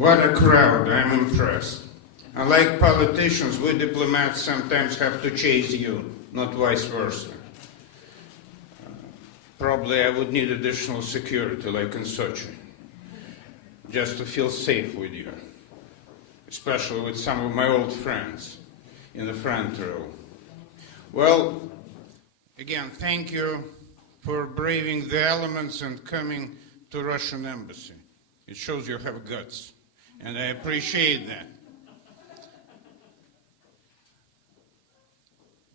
What a crowd, I'm impressed. Unlike politicians, we diplomats sometimes have to chase you, not vice versa. Probably I would need additional security, like in Sochi, just to feel safe with you, especially with some of my old friends in the front row. Well, again, thank you for braving the elements and coming to Russian embassy. It shows you have guts, and I appreciate that.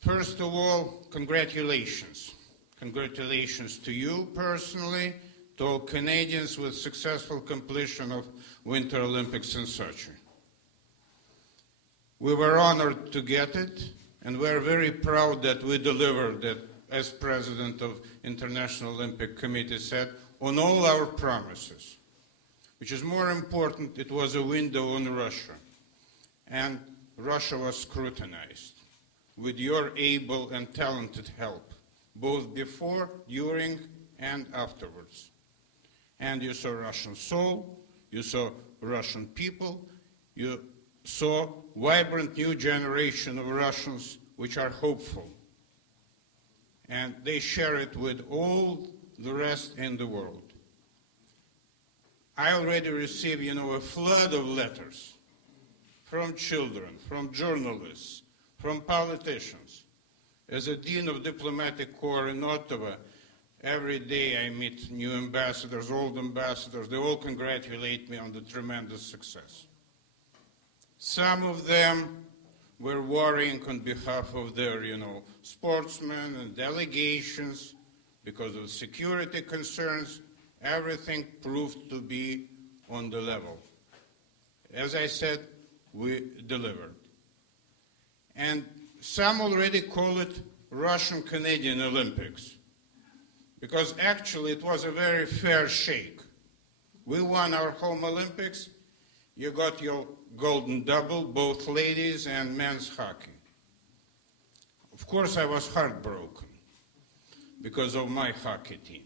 First of all, congratulations. Congratulations to you personally, to all Canadians with successful completion of Winter Olympics in Sochi. We were honored to get it, and we're very proud that we delivered that, as President of International Olympic Committee said, on all our promises. Which is more important, it was a window on Russia, and Russia was scrutinized with your able and talented help, both before, during, and afterwards. And you saw Russian soul, you saw Russian people, you saw vibrant new generation of Russians which are hopeful. And they share it with all the rest in the world. I already received, a flood of letters from children, from journalists, from politicians. As a Dean of Diplomatic Corps in Ottawa, every day I meet new ambassadors, old ambassadors. They all congratulate me on the tremendous success. Some of them were worrying on behalf of their, sportsmen and delegations because of security concerns. Everything proved to be on the level. As I said, we delivered. And some already call it Russian-Canadian Olympics, because actually it was a very fair shake. We won our home Olympics. You got your golden double, both ladies and men's hockey. Of course, I was heartbroken because of my hockey team.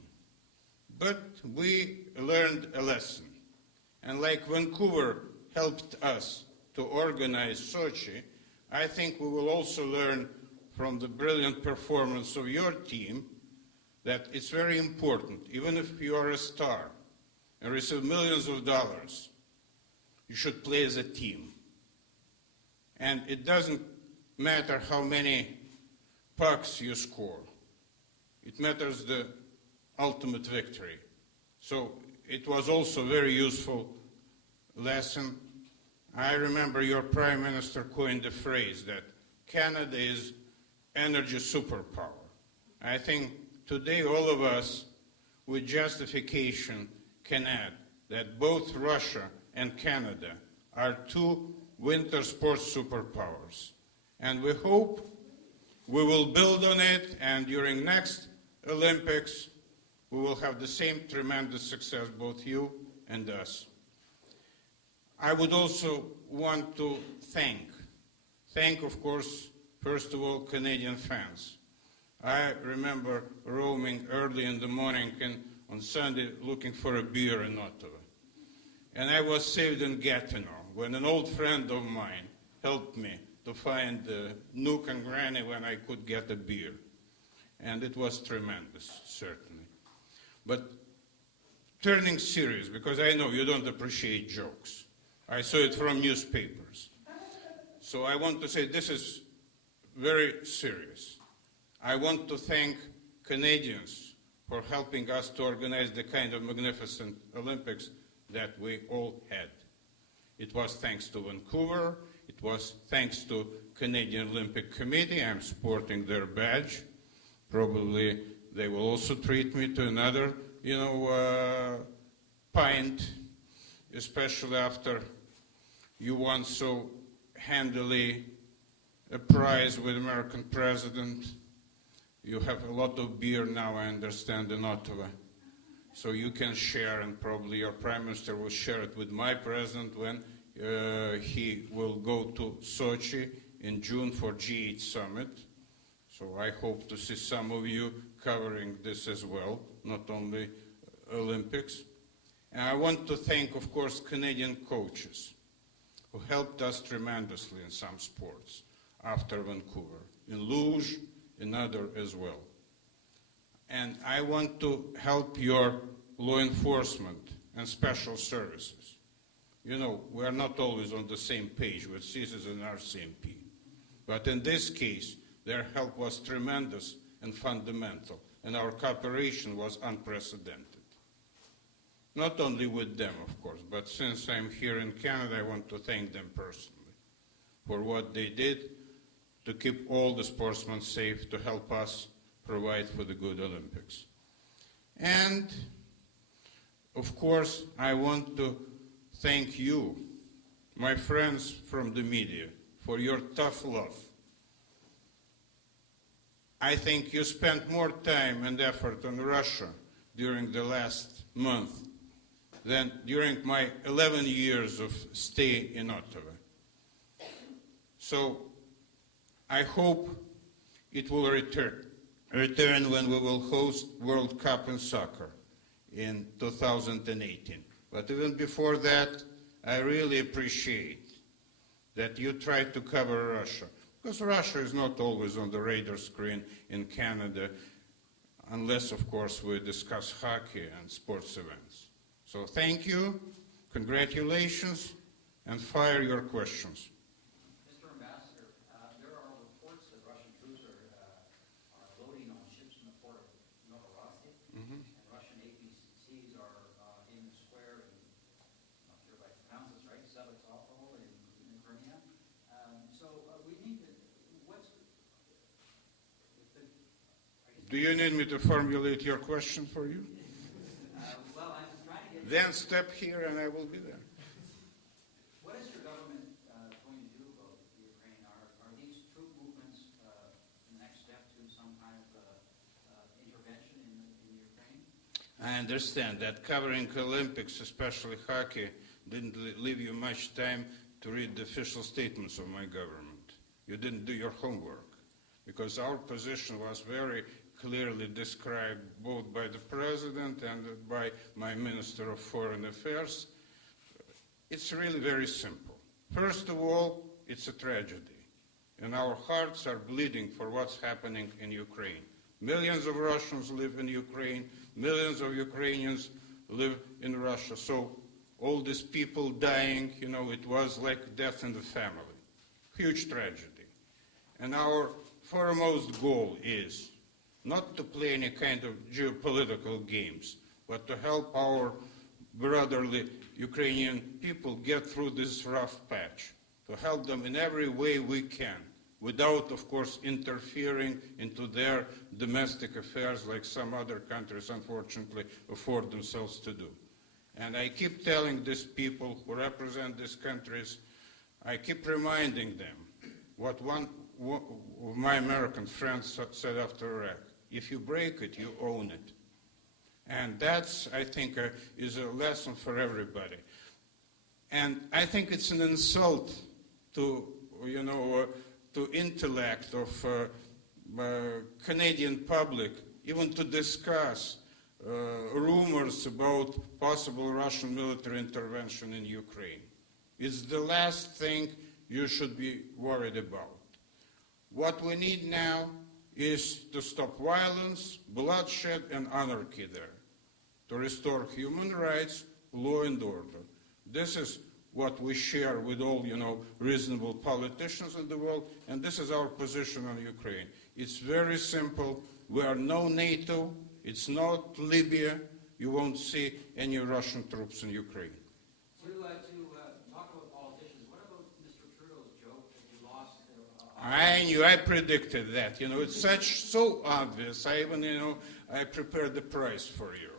But we learned a lesson. And like Vancouver helped us to organize Sochi, I think we will also learn from the brilliant performance of your team that it's very important, even if you are a star and receive millions of dollars, you should play as a team. And it doesn't matter how many pucks you score. It matters the ultimate victory. So it was also a very useful lesson. I remember your Prime Minister coined the phrase that Canada is energy superpower. I think today all of us with justification can add that both Russia and Canada are two winter sports superpowers. And we hope we will build on it, and during next Olympics, we will have the same tremendous success, both you and us. I would also want to thank, of course, first of all, Canadian fans. I remember roaming early in the morning and on Sunday looking for a beer in Ottawa. And I was saved in Gatineau when an old friend of mine helped me to find the nook and cranny when I could get a beer. And it was tremendous, certainly. But turning serious, because I know you don't appreciate jokes. I saw it from newspapers. So I want to say this is very serious. I want to thank Canadians for helping us to organize the kind of magnificent Olympics that we all had. It was thanks to Vancouver. It was thanks to Canadian Olympic Committee. I'm sporting their badge. Probably they will also treat me to another, pint, especially after you won so handily a prize with American president. You have a lot of beer now, I understand, in Ottawa. So you can share, and probably your Prime Minister will share it with my president when he will go to Sochi in June for G8 summit. So I hope to see some of you covering this as well, not only Olympics. And I want to thank, of course, Canadian coaches who helped us tremendously in some sports after Vancouver, in luge, in other as well. And I want to help your law enforcement and special services. You know, we are not always on the same page with CSIS and RCMP. But in this case, their help was tremendous and fundamental, and our cooperation was unprecedented. Not only with them, of course, but since I'm here in Canada, I want to thank them personally for what they did to keep all the sportsmen safe, to help us provide for the good Olympics. And, of course, I want to thank you, my friends from the media, for your tough love. I think you spent more time and effort on Russia during the last month than during my 11 years of stay in Ottawa. So I hope it will return when we will host World Cup in soccer in 2018. But even before that, I really appreciate that you try to cover Russia, because Russia is not always on the radar screen in Canada, unless, of course, we discuss hockey and sports events. So thank you, congratulations, and fire your questions. Mr. Ambassador, there are reports that Russian troops are loading on ships in the port of Novorossiysk, and Russian APCs are in the square, and I'm not sure if I pronounce this right, Sevastopol in Crimea. So we need to, Do you need me to formulate your question for you? well, I'm trying to get... Then step here and I will be there. What is your government going to do about Ukraine? Are these troop movements the next step to some kind of intervention in Ukraine? I understand that covering Olympics, especially hockey, didn't leave you much time to read the official statements of my government. You didn't do your homework, because our position was very clearly described both by the President and by my Minister of Foreign Affairs. It's really very simple. First of all, it's a tragedy, and our hearts are bleeding for what's happening in Ukraine. Millions of Russians live in Ukraine, millions of Ukrainians live in Russia, so all these people dying, you know, it was like death in the family. Huge tragedy. And our foremost goal is not to play any kind of geopolitical games, but to help our brotherly Ukrainian people get through this rough patch, to help them in every way we can, without, of course, interfering into their domestic affairs like some other countries, unfortunately, afford themselves to do. And I keep telling these people who represent these countries, I keep reminding them what one of my American friends said after Iraq: if you break it, you own it. And that's, I think, is a lesson for everybody. And I think it's an insult to, you know, to intellect of Canadian public, even to discuss rumors about possible Russian military intervention in Ukraine. It's the last thing you should be worried about. What we need now is to stop violence, bloodshed, and anarchy there, to restore human rights, law and order. This is what we share with all, you know, reasonable politicians in the world, and this is our position on Ukraine. It's very simple. We are no NATO. It's not Libya. You won't see any Russian troops in Ukraine. To talk about politicians, what about Mr. Trudeau's joke that you lost? I knew, I predicted that. You know, it's so obvious. I even, you know, I prepared the prize for you.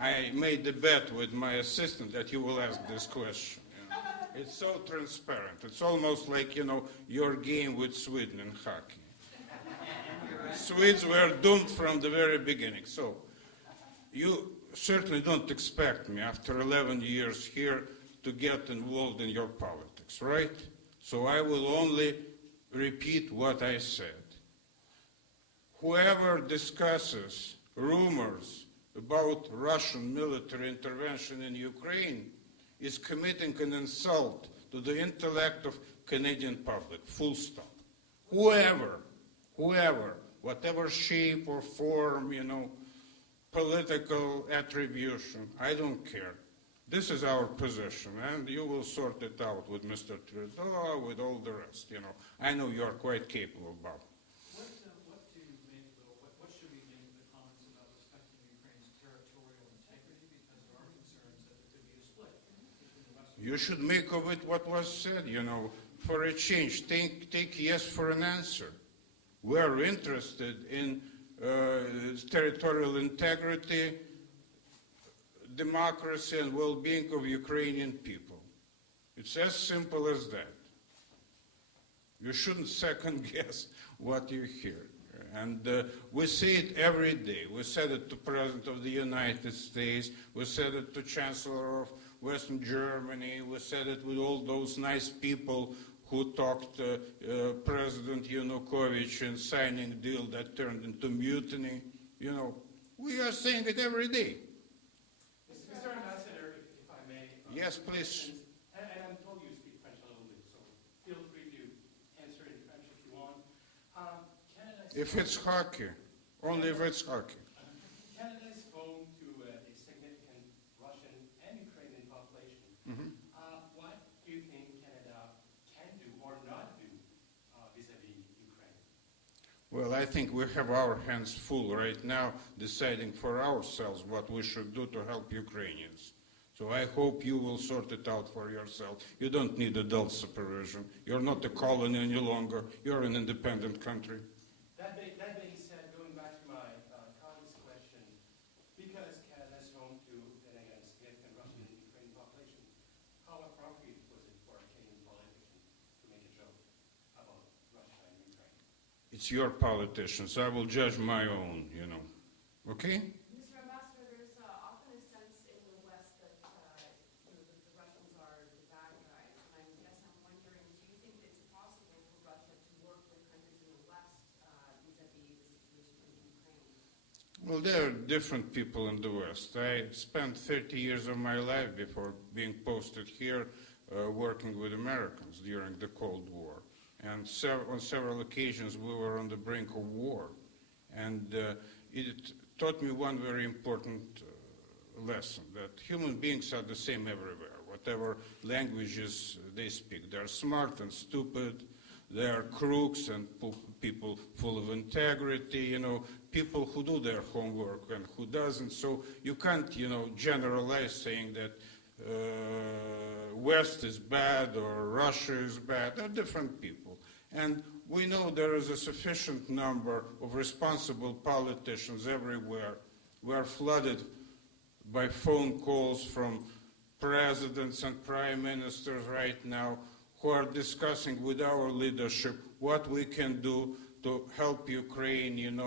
I made the bet with my assistant that you will ask this question. You know. It's so transparent. It's almost like, you know, your game with Sweden in hockey. Swedes were doomed from the very beginning. So you certainly don't expect me, after 11 years here, to get involved in your politics, right? So I will only repeat what I said. Whoever discusses rumors about Russian military intervention in Ukraine is committing an insult to the intellect of Canadian public, full stop. Whoever, whatever shape or form, political attribution, I don't care. This is our position, and you will sort it out with Mr. Trudeau, with all the rest, I know you're quite capable, Bob. What do you make, though, what should we make of the comments about respecting Ukraine's territorial integrity? Because there are concerns that there could be a split between the Western... You should make of it what was said, for a change. Take yes for an answer. We're interested in territorial integrity, democracy, and well-being of Ukrainian people. It's as simple as that. You shouldn't second-guess what you hear. And we see it every day. We said it to President of the United States. We said it to Chancellor of Western Germany. We said it with all those nice people who talked to President Yanukovych and signing a deal that turned into mutiny. We are saying it every day. Mr. Ambassador, if I may. Yes, please. And I'm told you speak French a little bit, so feel free to answer in French if you want. If it's hockey, only if it's hockey. Canada is home to a significant Russian and Ukrainian population. What do you think Canada can do or not do vis-a-vis Ukraine? Well, I think we have our hands full right now deciding for ourselves what we should do to help Ukrainians. So I hope you will sort it out for yourself. You don't need adult supervision. You're not a colony any longer. You're an independent country. That being said, going back to my colleague's question, because Canada is home to a significant Russian and Ukrainian population, how appropriate was it for a Canadian politician to make a joke about Russia and Ukraine? It's your politicians. I will judge my own, Okay? Mr. Ambassador, there's often a sense in the West that the Russians are the bad guys. And I guess I'm wondering, do you think it's possible for Russia to work with countries in the West vis-a-vis the situation in Ukraine? Well, there are different people in the West. I spent 30 years of my life before being posted here working with Americans during the Cold War. And on several occasions we were on the brink of war. And it taught me one very important lesson, that human beings are the same everywhere, whatever languages they speak. They're smart and stupid, they're crooks and people full of integrity, people who do their homework and who doesn't. So you can't, generalize saying that West is bad or Russia is bad. They're different people. And we know there is a sufficient number of responsible politicians everywhere. We are flooded by phone calls from presidents and prime ministers right now who are discussing with our leadership what we can do to help Ukraine,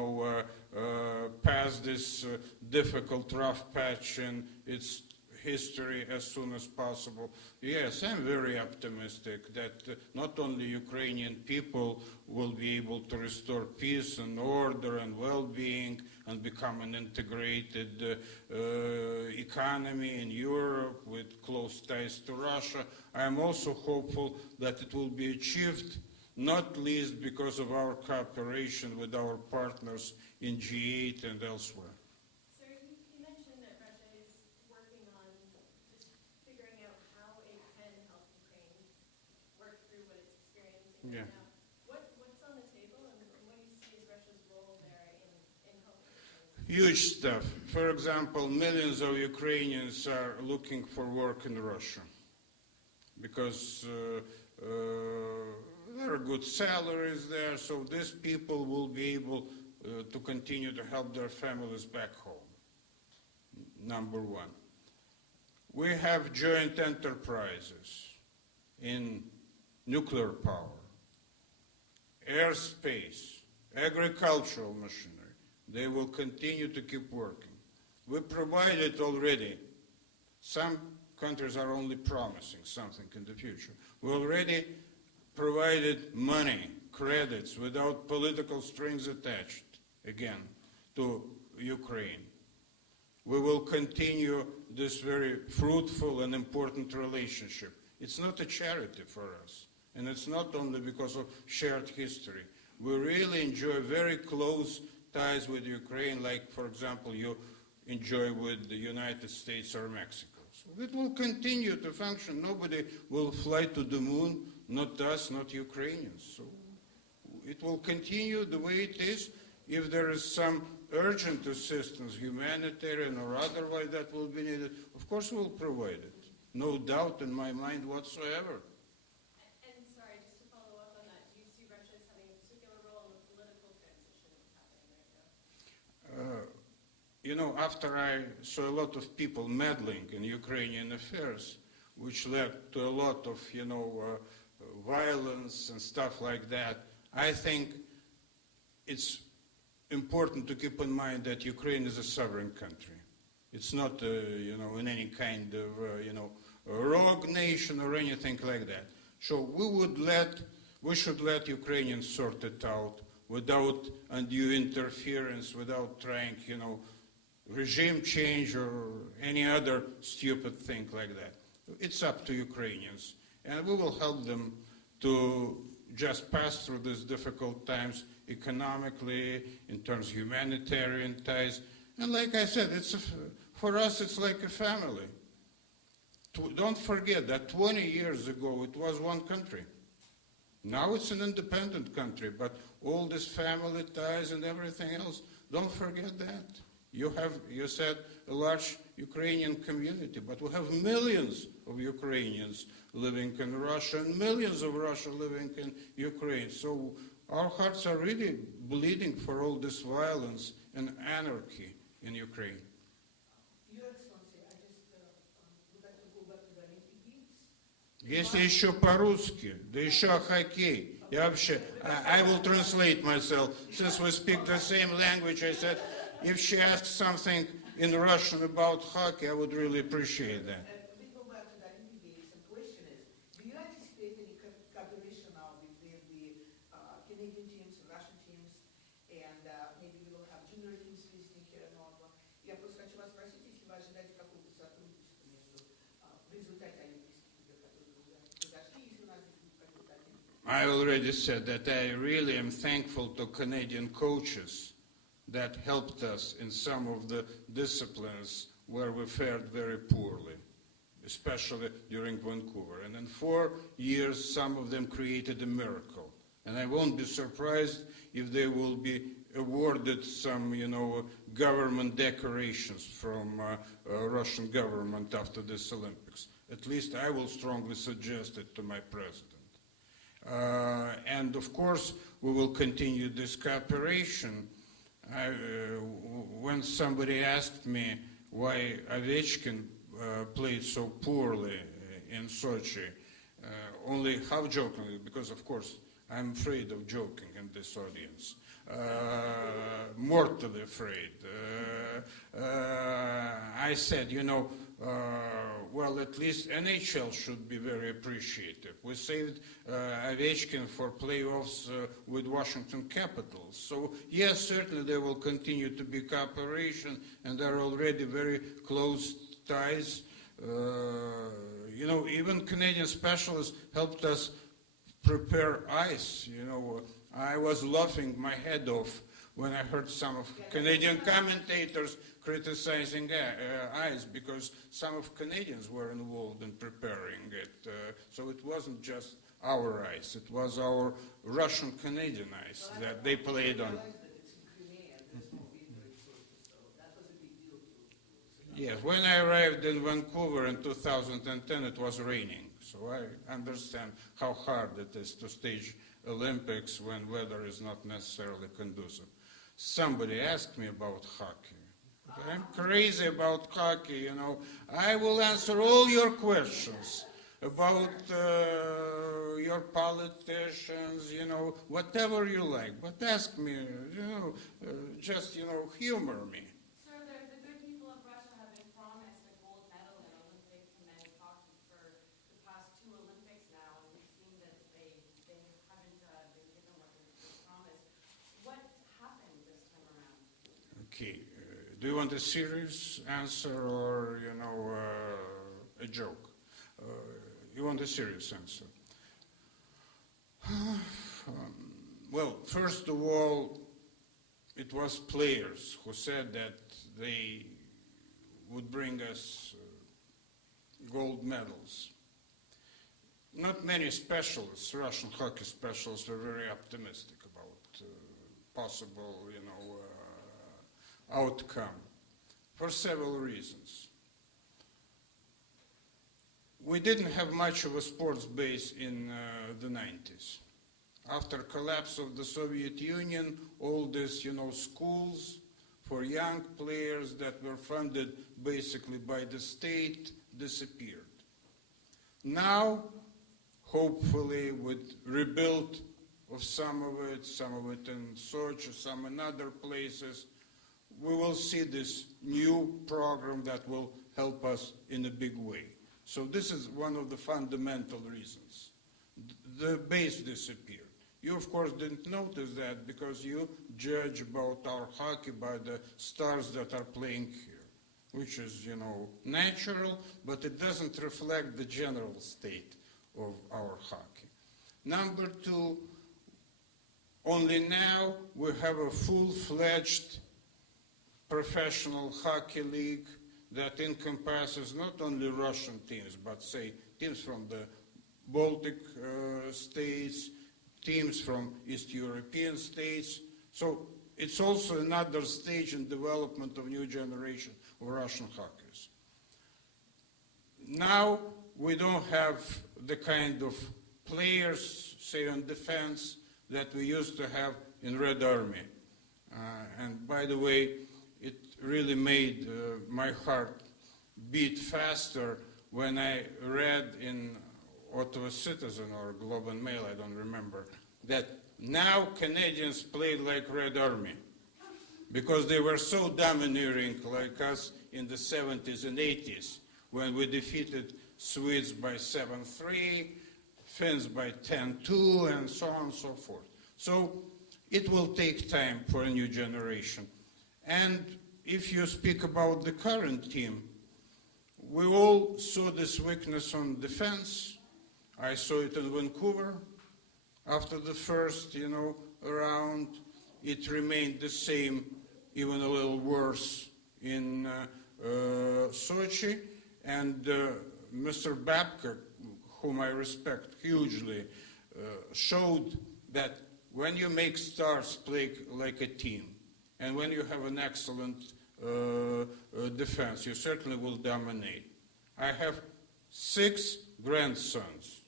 pass this difficult, rough patch in its history as soon as possible. Yes, I'm very optimistic that not only Ukrainian people will be able to restore peace and order and well-being and become an integrated economy in Europe with close ties to Russia. I am also hopeful that it will be achieved, not least because of our cooperation with our partners in G8 and elsewhere. Sir, you mentioned that Russia is working on just figuring out how it can help Ukraine work through what it's experiencing right now. What's on the table, and what do you see as Russia's role there in helping Ukraine? Huge stuff. For example, millions of Ukrainians are looking for work in Russia because there are good salaries there, so these people will be able to continue to help their families back home. Number one. We have joint enterprises in nuclear power, airspace, agricultural machinery. They will continue to keep working. We provided already. Some countries are only promising something in the future. We already provided money, credits, without political strings attached, again, to Ukraine. we will continue this very fruitful and important relationship. It's not a charity for us, and it's not only because of shared history. We really enjoy very close ties with Ukraine, like, for example, you enjoy with the United States or Mexico. So it will continue to function. Nobody will fly to the moon, not us, not Ukrainians. So it will continue the way it is. If there is some urgent assistance, humanitarian or otherwise, that will be needed, of course we'll provide it. No doubt in my mind whatsoever. And sorry, just to follow up on that, do you see Russia as having a particular role in the political transition that's happening right now? You know, after I saw a lot of people meddling in Ukrainian affairs, which led to a lot of, violence and stuff like that, I think it's important to keep in mind that Ukraine is a sovereign country. It's not, in any kind of, a rogue nation or anything like that. So we should let Ukrainians sort it out without undue interference, without trying, regime change or any other stupid thing like that. It's up to Ukrainians, and we will help them to just pass through these difficult times economically, in terms of humanitarian ties. And like I said, for us it's like a family. Don't forget that 20 years ago it was one country. Now it's an independent country, but all these family ties and everything else, don't forget that. You said a large Ukrainian community, but we have millions of Ukrainians living in Russia and millions of Russians living in Ukraine. So our hearts are really bleeding for all this violence and anarchy in Ukraine. Your Excellency, I just would like to go back to the Olympic Games. Если еще по-русски, да еще хоккей. Я вообще, I will translate myself. Since we speak the same language, I said, if she asks something in Russian about hockey, I would really appreciate that. We go back to the Olympic Games. The question is, do you anticipate any cooperation now between the Canadian teams and Russian teams, and maybe we will have junior teams visiting here in Ottawa? Я просто хочу вас спросить, если вы ожидаете какого-то сотрудничества между в результате Олимпийских игр, которые уже произошли, если у нас будет какой-то Олимпийский. I already said that I really am thankful to Canadian coaches that helped us in some of the disciplines where we fared very poorly, especially during Vancouver. And in 4 years, some of them created a miracle. And I won't be surprised if they will be awarded some, government decorations from Russian government after this Olympics. At least I will strongly suggest it to my president. And of course, we will continue this cooperation. When somebody asked me why Ovechkin played so poorly in Sochi, only half jokingly, because of course I'm afraid of joking in this audience, mortally afraid. I said, well, at least NHL should be very appreciative. We saved Ovechkin for playoffs with Washington Capitals. So yes, certainly there will continue to be cooperation, and there are already very close ties. Even Canadian specialists helped us prepare ice. I was laughing my head off when I heard some of Canadian commentators criticizing ice, because some of Canadians were involved in preparing it. So it wasn't just our ice, it was our Russian-Canadian ice that they played on. Yes, when I arrived in Vancouver in 2010, it was raining. So I understand how hard it is to stage Olympics when weather is not necessarily conducive. Somebody asked me about hockey. I'm crazy about hockey, I will answer all your questions about your politicians, whatever you like. But ask me, just, humor me. Sir, the good people of Russia have been promised a gold medal in Olympic men's hockey for the past 2 Olympics now, and we've seen that they haven't been given what they promised. What happened this time around? Okay. Do you want a serious answer or, a joke? You want a serious answer? Well, first of all, it was players who said that they would bring us gold medals. Not many specialists, Russian hockey specialists, were very optimistic about possible, outcome for several reasons. We didn't have much of a sports base in the 90s. After collapse of the Soviet Union, all these, schools for young players that were funded basically by the state disappeared. Now, hopefully, with rebuild of some of it in Sochi, some in other places, we will see this new program that will help us in a big way. So this is one of the fundamental reasons. The base disappeared. You, of course, didn't notice that because you judge about our hockey by the stars that are playing here, which is, natural, but it doesn't reflect the general state of our hockey. Number two, only now we have a full-fledged professional hockey league that encompasses not only Russian teams, but say teams from the Baltic states, teams from East European states. So it's also another stage in development of new generation of Russian hockeyers. Now we don't have the kind of players, say on defense, that we used to have in Red Army. And by the way, it really made my heart beat faster when I read in Ottawa Citizen or Globe and Mail, I don't remember, that now Canadians played like Red Army because they were so domineering like us in the 70s and 80s when we defeated Swedes by 7-3, Finns by 10-2, and so on and so forth. So it will take time for a new generation. And if you speak about the current team, we all saw this weakness on defense. I saw it in Vancouver. After the first, round, it remained the same, even a little worse in Sochi. And Mr. Babka, whom I respect hugely, showed that when you make stars play like a team, and when you have an excellent defense, you certainly will dominate. I have 6 grandsons,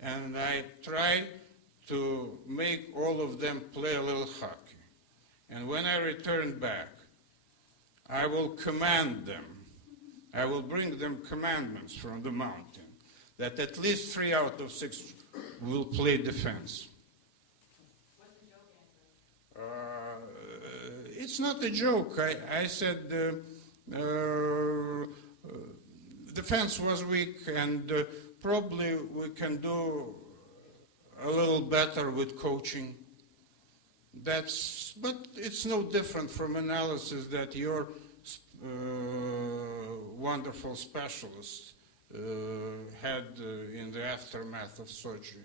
and I try to make all of them play a little hockey. And when I return back, I will command them. I will bring them commandments from the mountain that at least 3 out of 6 will play defense. What's the joke answer? It's not a joke. I said defense was weak, and probably we can do a little better with coaching. But it's no different from analysis that your wonderful specialists had in the aftermath of Sochi.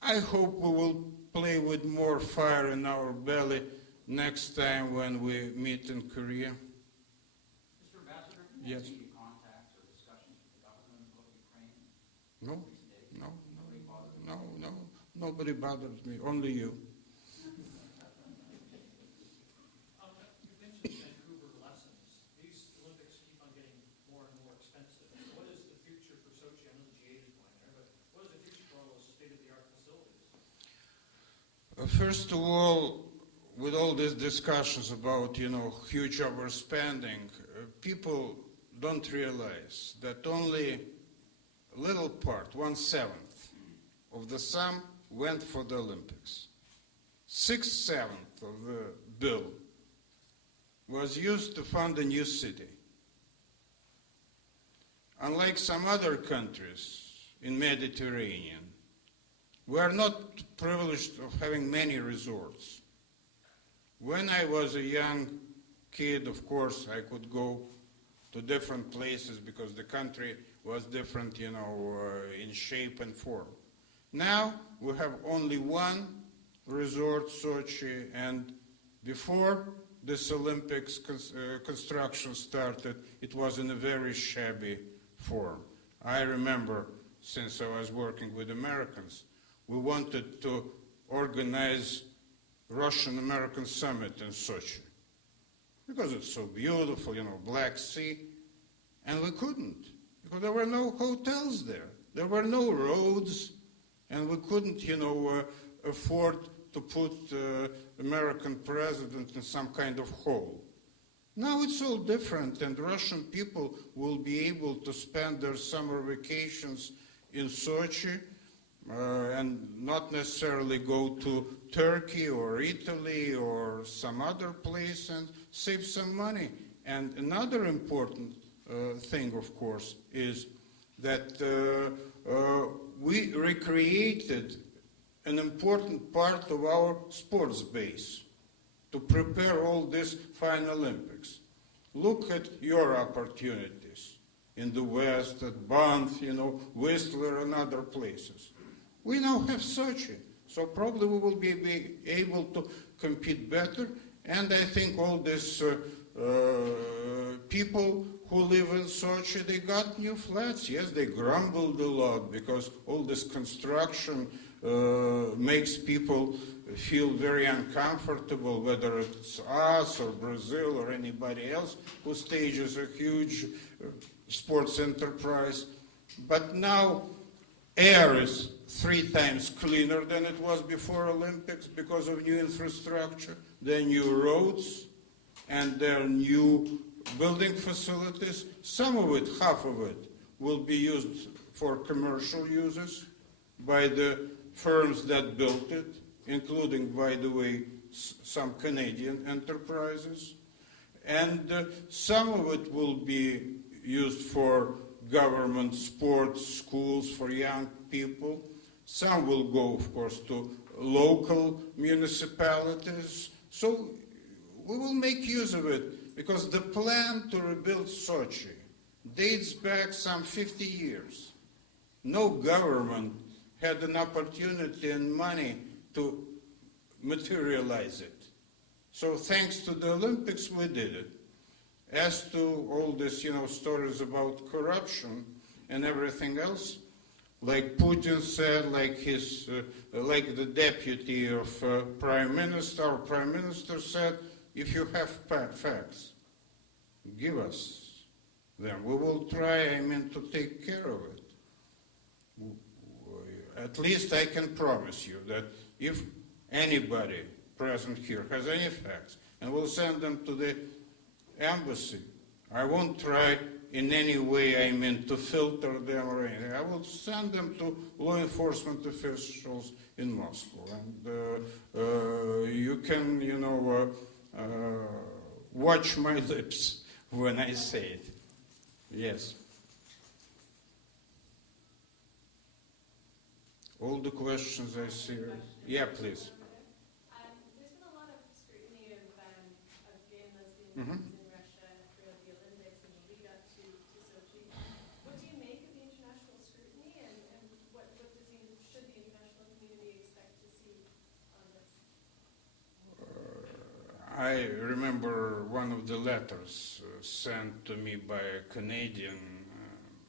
I hope we will play with more fire in our belly next time when we meet in Korea. Mr. Ambassador, can you Yes. have any contacts or discussions with the government of Ukraine? No, Recent days? no, Nobody bothered? no, nobody bothers me, only you. You mentioned Vancouver lessons. These Olympics keep on getting more and more expensive. What is the future for Sochi? I know the G8 is going there, but what is the future for all those state-of-the-art facilities? First of all, with all these discussions about, huge overspending, people don't realize that only a little part, 1/7 of the sum went for the Olympics. 6/7 of the bill was used to fund a new city. Unlike some other countries in Mediterranean, we are not privileged of having many resorts. When I was a young kid, of course, I could go to different places because the country was different, in shape and form. Now we have only one resort, Sochi, and before this Olympics construction started, it was in a very shabby form. I remember, since I was working with Americans, we wanted to organize Russian-American summit in Sochi because it's so beautiful, Black Sea, and we couldn't because there were no hotels there. There were no roads, and we couldn't, afford to put American president in some kind of hole. Now it's all different, and Russian people will be able to spend their summer vacations in Sochi and not necessarily go to Turkey or Italy or some other place and save some money. And another important thing, of course, is that we recreated an important part of our sports base to prepare all these fine Olympics. Look at your opportunities in the West, at Banff, Whistler and other places. We now have Sochi, so probably we will be able to compete better, and I think all these people who live in Sochi, they got new flats. Yes, they grumbled a lot because all this construction makes people feel very uncomfortable, whether it's us or Brazil or anybody else who stages a huge sports enterprise. But now air is 3 times cleaner than it was before Olympics because of new infrastructure. There are new roads and there are new building facilities. Some of it, half of it, will be used for commercial uses by the firms that built it, including, by the way, some Canadian enterprises. And some of it will be used for government sports, schools for young people. Some will go, of course, to local municipalities. So we will make use of it because the plan to rebuild Sochi dates back some 50 years. No government had an opportunity and money to materialize it. So thanks to the Olympics, we did it. As to all this, stories about corruption and everything else, like Putin said, like the deputy of Prime Minister, our Prime Minister said, if you have facts, give us them. We will try, to take care of it. At least I can promise you that if anybody present here has any facts, and we'll send them to the embassy, I won't try in any way, to filter them or anything. I will send them to law enforcement officials in Moscow. And you can, watch my lips when I say it. Yes. All the questions I see. Yeah, please. There's been a lot of scrutiny of gay and lesbian rights in Russia throughout the Olympics and the lead up to Sochi. What do you make of the international scrutiny, and what should the international community expect to see on this? I remember one of the letters sent to me by a Canadian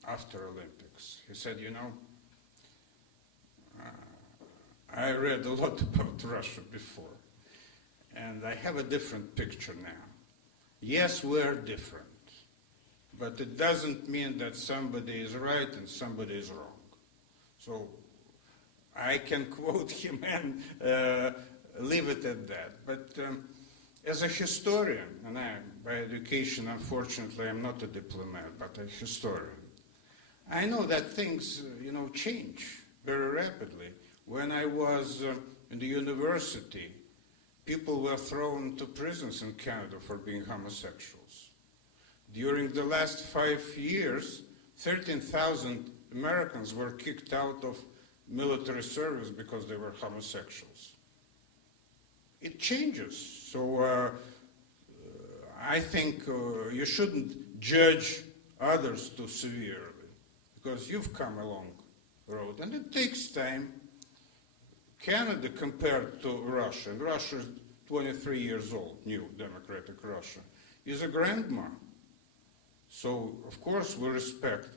after Olympics. He said, I read a lot about Russia before, and I have a different picture now. Yes, we're different, but it doesn't mean that somebody is right and somebody is wrong. So I can quote him and leave it at that. But as a historian, and by education, unfortunately, I'm not a diplomat, but a historian, I know that things, change very rapidly. When I was in the university, people were thrown to prisons in Canada for being homosexuals. During the last 5 years, 13,000 Americans were kicked out of military service because they were homosexuals. It changes. So I think you shouldn't judge others too severely, because you've come a long road, and it takes time. Canada compared to Russia, and Russia is 23 years old, new democratic Russia, is a grandma. So, of course, we respect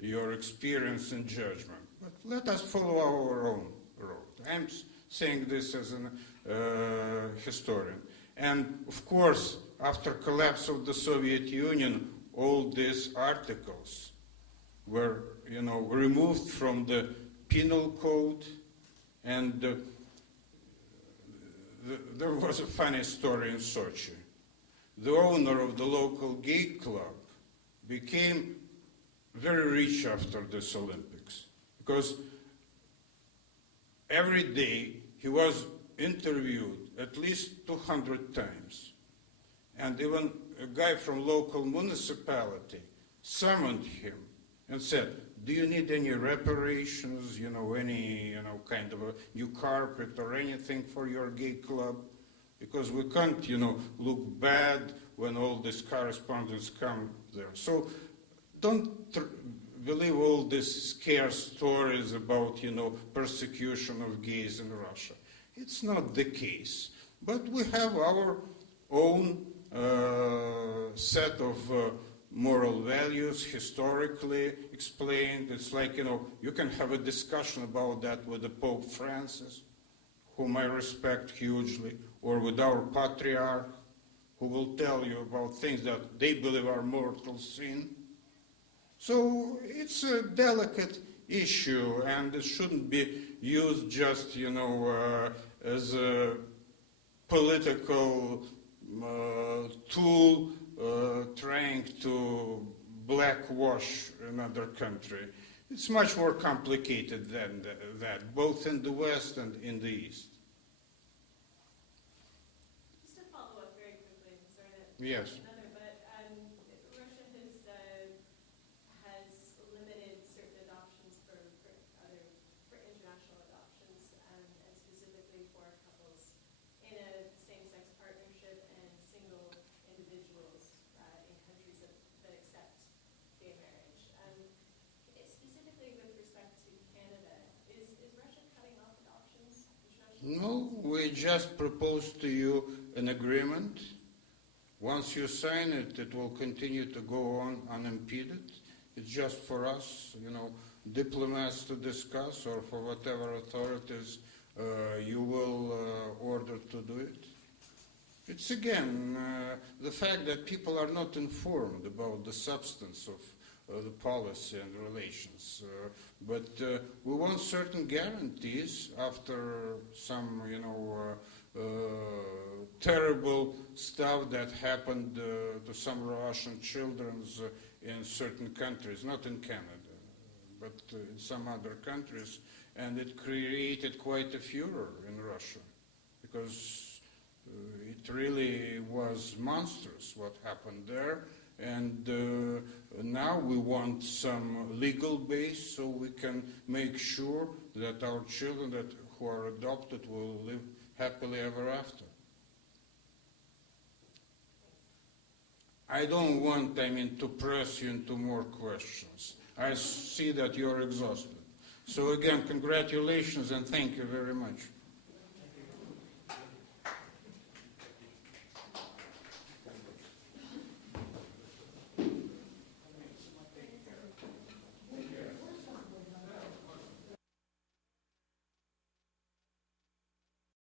your experience and judgment, but let us follow our own road. I'm saying this as a historian. And, of course, after collapse of the Soviet Union, all these articles were, removed from the penal code, and there was a funny story in Sochi. The owner of the local gay club became very rich after this Olympics, because every day he was interviewed at least 200 times. And even a guy from local municipality summoned him and said, do you need any reparations, any, kind of a new carpet or anything for your gay club? Because we can't, look bad when all these correspondents come there. So don't believe all these scare stories about, persecution of gays in Russia. It's not the case. But we have our own set of moral values, historically explained. It's like, you can have a discussion about that with the Pope Francis, whom I respect hugely, or with our patriarch, who will tell you about things that they believe are mortal sin. So it's a delicate issue, and it shouldn't be used just, as a political tool trying to blackwash another country. It's much more complicated than that, both in the West and in the East. Just to follow up very quickly, I'm sorry to Yes. another, but Russia has limited certain adoptions for international adoptions, and specifically for couples in a same-sex partnership and single individuals in countries that accept gay marriage. Specifically with respect to Canada, is Russia cutting off adoptions? No, we just proposed to you an agreement. Once you sign it, it will continue to go on unimpeded. It's just for us, diplomats to discuss, or for whatever authorities you will order to do it. It's again the fact that people are not informed about the substance of the policy and relations. But we want certain guarantees after some, terrible stuff that happened to some Russian children in certain countries, not in Canada, but in some other countries, and it created quite a furor in Russia, because it really was monstrous what happened there. And now we want some legal base so we can make sure that our children who are adopted will live happily ever after. I don't want, to press you into more questions. I see that you're exhausted. So again, congratulations and thank you very much.